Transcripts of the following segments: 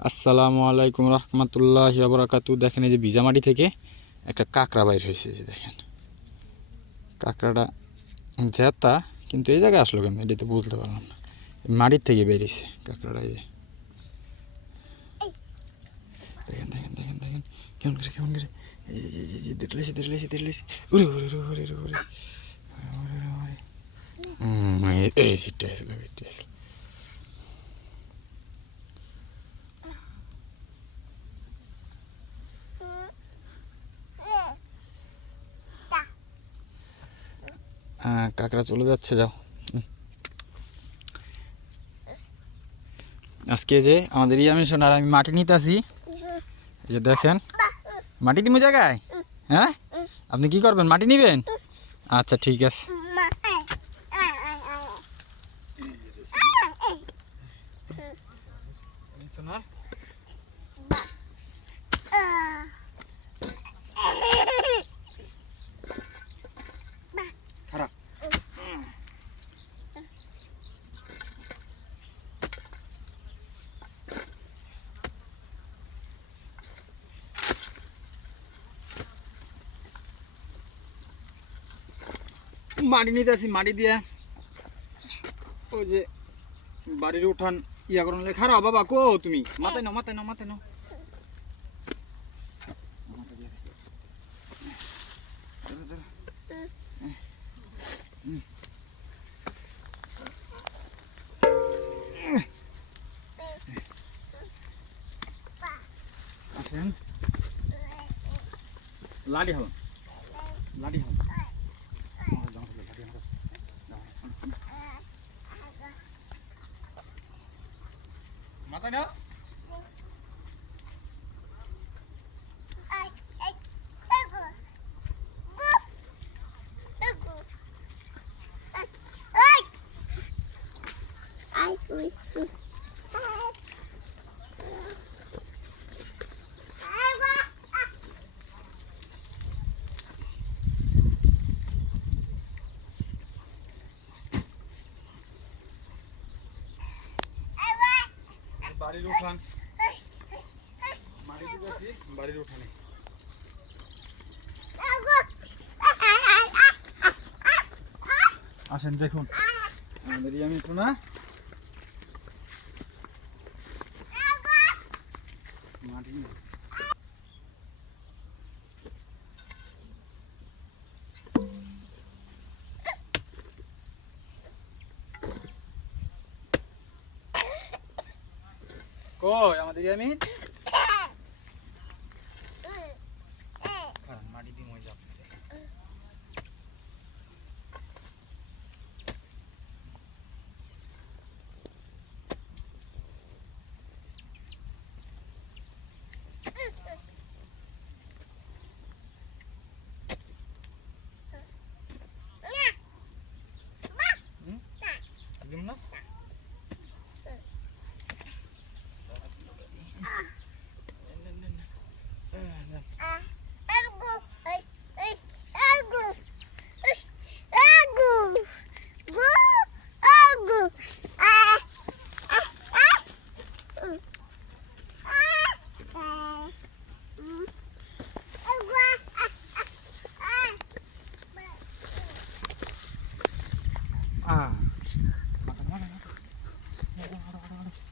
আসসালামু আলাইকুম রহমতুল্লাহ আবরাকাতু দেখেন এই যে বিজামাটি থেকে একটা কাঁকড়া বাইর হয়েছে যে দেখেন কাঁকড়াটা জেতা কিন্তু এই জায়গায় আসলো কেন এটা তো বুঝতে পারলাম না মাটির থেকে বেরিয়েছে কাঁকড়াটা এই যে দেখেন দেখেন দেখেন দেখেন কেমন করে কেমন করে দেখলেছি দেখলেছি দেখলেছি উরে উরে উরে উড়ে উরে উরে উরে উরে এই সিটটা আসলো কাকড়া চলে যাচ্ছে, যাও। আজকে যে আমাদের ইয়ামিন আর আমি মাটি নিতে আসি। যে দেখেন, মাটি দিব জায়গায়? হ্যাঁ? আপনি কি করবেন? মাটি নেবেন? আচ্ছা ঠিক আছে। মাটি নিতে আসি, মাটি দিয়ে ওই যে বাড়ির উঠান ইয়া করুন খারাপ বাবা, কো তুমি? মাথায় নাও মাথায় নাও মাথায় নাও। আসেন। লাডি হলাম Okay na? Thank you. বাড়ির উঠান। বাড়ির উঠানে। আসেন দেখুন। আমাদের আমি একটু না মাটি কই আমাদের ইয়ামিন?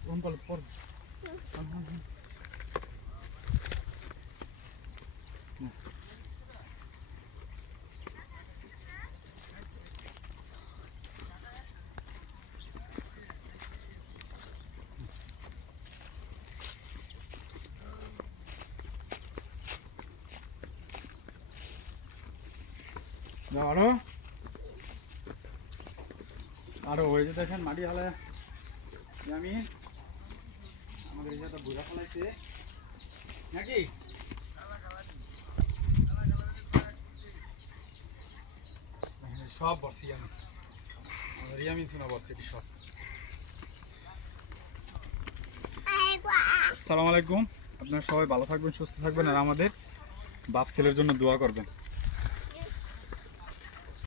Rumpal por. আরও আরও হয়ে দেখেন মাটি হালে। আমি আমাদের এই জায়গাটা বুঝা ফেলাইছে। নাকি? সব বসি আমি। আমাদের ইয়ামিন শোনা বসছে সব। আসসালামু আলাইকুম। আপনারা সবাই ভালো থাকবেন, সুস্থ থাকবেন আর আমাদের বাপ ছেলের জন্য দোয়া করবেন।